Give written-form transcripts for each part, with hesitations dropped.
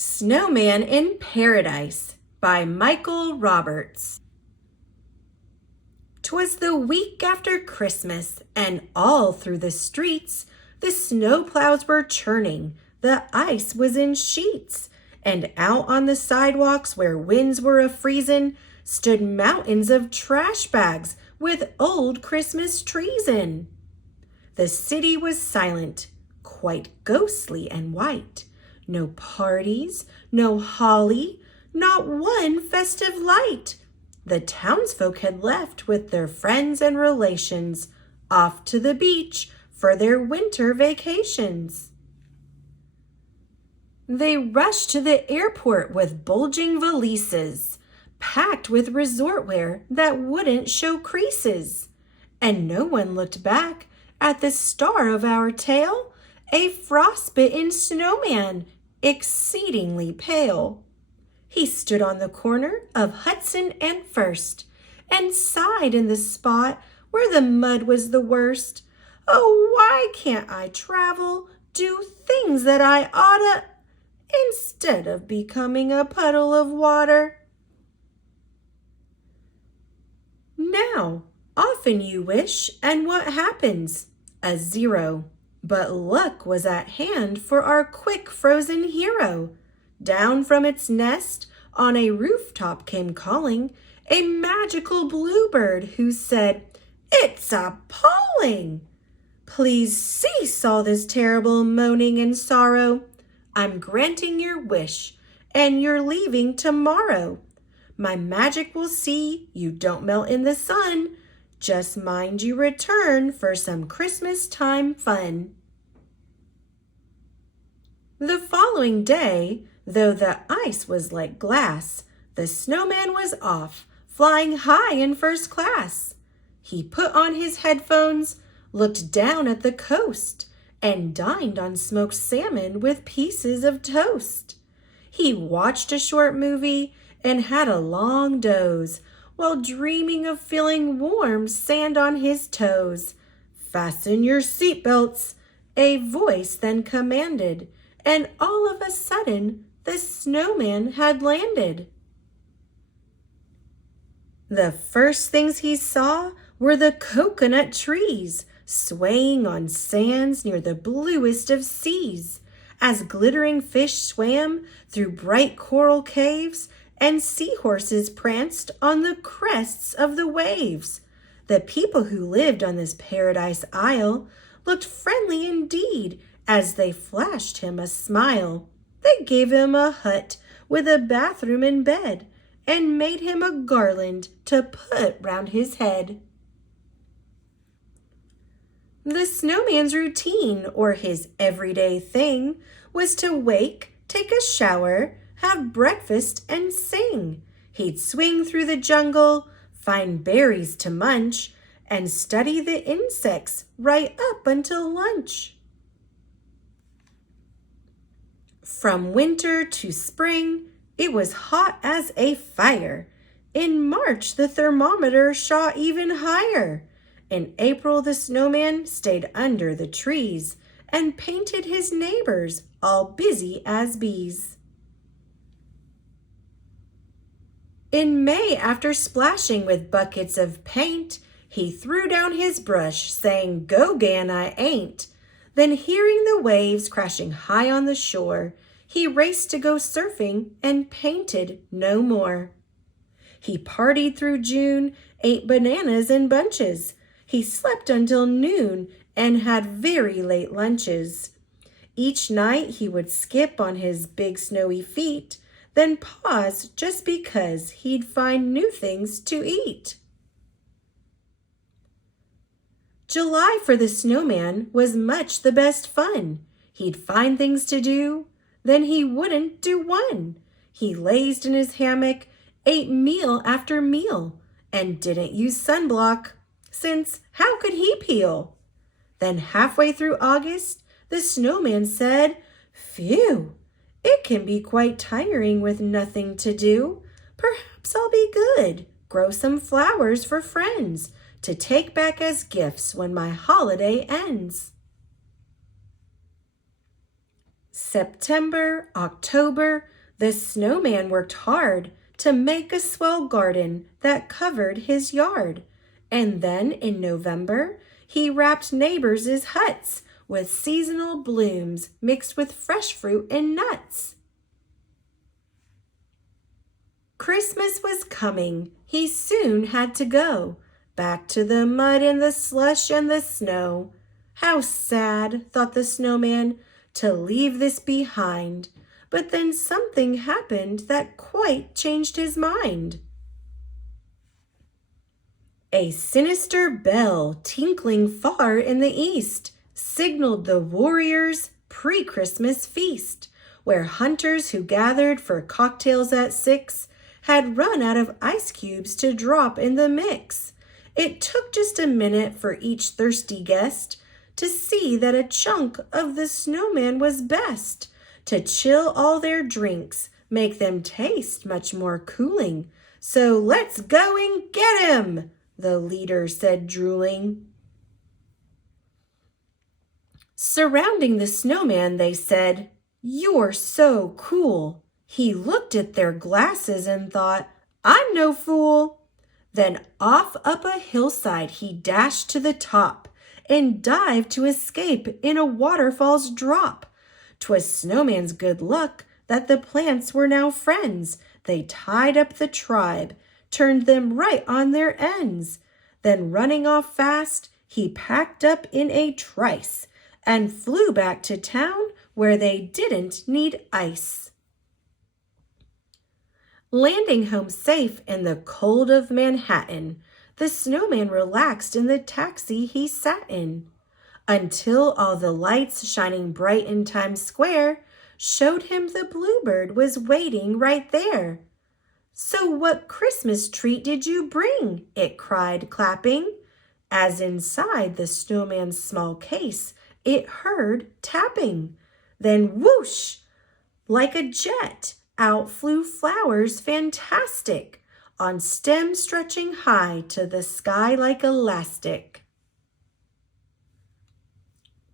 Snowman in Paradise by Michael Roberts. 'Twas the week after Christmas, and all through the streets the snowplows were churning, the ice was in sheets, and out on the sidewalks where winds were a-freezin' stood mountains of trash bags with old Christmas trees in. The city was silent, quite ghostly and white. No parties, no holly, not one festive light. The townsfolk had left with their friends and relations, off to the beach for their winter vacations. They rushed to the airport with bulging valises, packed with resort wear that wouldn't show creases. And no one looked back at the star of our tale, a frostbitten snowman, exceedingly pale. He stood on the corner of Hudson and First, and sighed in the spot where the mud was the worst. Oh, why can't I travel, do things that I oughta, instead of becoming a puddle of water? Now, often you wish, and what happens? A zero. But luck was at hand for our quick frozen hero. Down from its nest on a rooftop came calling a magical bluebird who said, "It's appalling! Please cease all this terrible moaning and sorrow. I'm granting your wish, and you're leaving tomorrow. My magic will see you don't melt in the sun. Just mind you return for some Christmas time fun." The following day, though the ice was like glass, the snowman was off, flying high in first class. He put on his headphones, looked down at the coast, and dined on smoked salmon with pieces of toast. He watched a short movie and had a long doze, while dreaming of feeling warm sand on his toes. "Fasten your seatbelts," a voice then commanded, and all of a sudden the snowman had landed. The first things he saw were the coconut trees, swaying on sands near the bluest of seas, as glittering fish swam through bright coral caves, and seahorses pranced on the crests of the waves. The people who lived on this paradise isle looked friendly indeed as they flashed him a smile. They gave him a hut with a bathroom and bed, and made him a garland to put round his head. The snowman's routine, or his everyday thing, was to wake, take a shower, have breakfast, and sing. He'd swing through the jungle, find berries to munch, and study the insects right up until lunch. From winter to spring, it was hot as a fire. In March, the thermometer shot even higher. In April, the snowman stayed under the trees and painted his neighbors, all busy as bees. In May, after splashing with buckets of paint, he threw down his brush, saying, "Go, Gan, I ain't." Then, hearing the waves crashing high on the shore, he raced to go surfing and painted no more. He partied through June, ate bananas in bunches. He slept until noon and had very late lunches. Each night he would skip on his big snowy feet, then pause just because he'd find new things to eat. July for the snowman was much the best fun. He'd find things to do, then he wouldn't do one. He lazed in his hammock, ate meal after meal, and didn't use sunblock, since how could he peel? Then halfway through August, the snowman said, "Phew, it can be quite tiring with nothing to do. Perhaps I'll be good, grow some flowers for friends to take back as gifts when my holiday ends." September, October, the snowman worked hard to make a swell garden that covered his yard. And then in November, he wrapped neighbors' huts with seasonal blooms mixed with fresh fruit and nuts. Christmas was coming. He soon had to go back to the mud and the slush and the snow. How sad, thought the snowman, to leave this behind. But then something happened that quite changed his mind. A sinister bell tinkling far in the east signaled the warriors' pre-Christmas feast, where hunters who gathered for cocktails at 6 had run out of ice cubes to drop in the mix. It took just a minute for each thirsty guest to see that a chunk of the snowman was best to chill all their drinks, make them taste much more cooling. So let's go and get him, the leader said, drooling. Surrounding the snowman, they said, "You're so cool." He looked at their glasses and thought, "I'm no fool." Then off up a hillside he dashed to the top and dived to escape in a waterfall's drop. 'Twas Snowman's good luck that the plants were now friends. They tied up the tribe, turned them right on their ends. Then running off fast, he packed up in a trice and flew back to town where they didn't need ice. Landing home safe in the cold of Manhattan, the snowman relaxed in the taxi he sat in, until all the lights shining bright in Times Square showed him the bluebird was waiting right there. "So what Christmas treat did you bring?" it cried, clapping, as inside the snowman's small case it heard tapping. Then whoosh, like a jet, out flew flowers fantastic, on stems stretching high to the sky like elastic.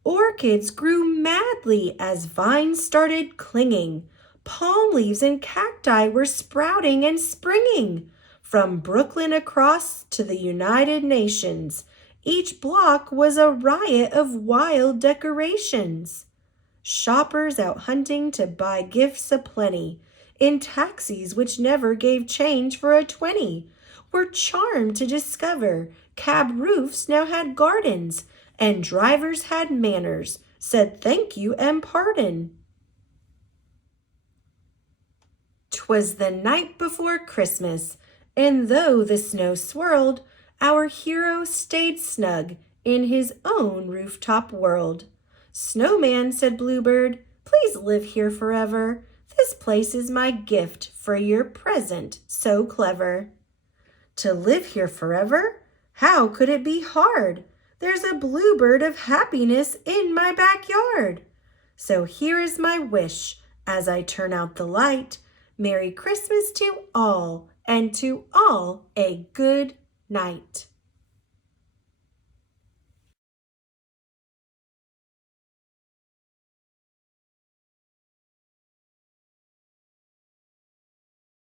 Orchids grew madly as vines started clinging. Palm leaves and cacti were sprouting and springing. From Brooklyn across to the United Nations, each block was a riot of wild decorations. Shoppers out hunting to buy gifts aplenty, in taxis which never gave change for a 20, were charmed to discover cab roofs now had gardens, and drivers had manners, said thank you and pardon. 'Twas the night before Christmas, and though the snow swirled, our hero stayed snug in his own rooftop world. "Snowman," said Bluebird, "please live here forever. This place is my gift for your present so clever." "To live here forever? How could it be hard? There's a bluebird of happiness in my backyard. So here is my wish as I turn out the light. Merry Christmas to all, and to all a good night."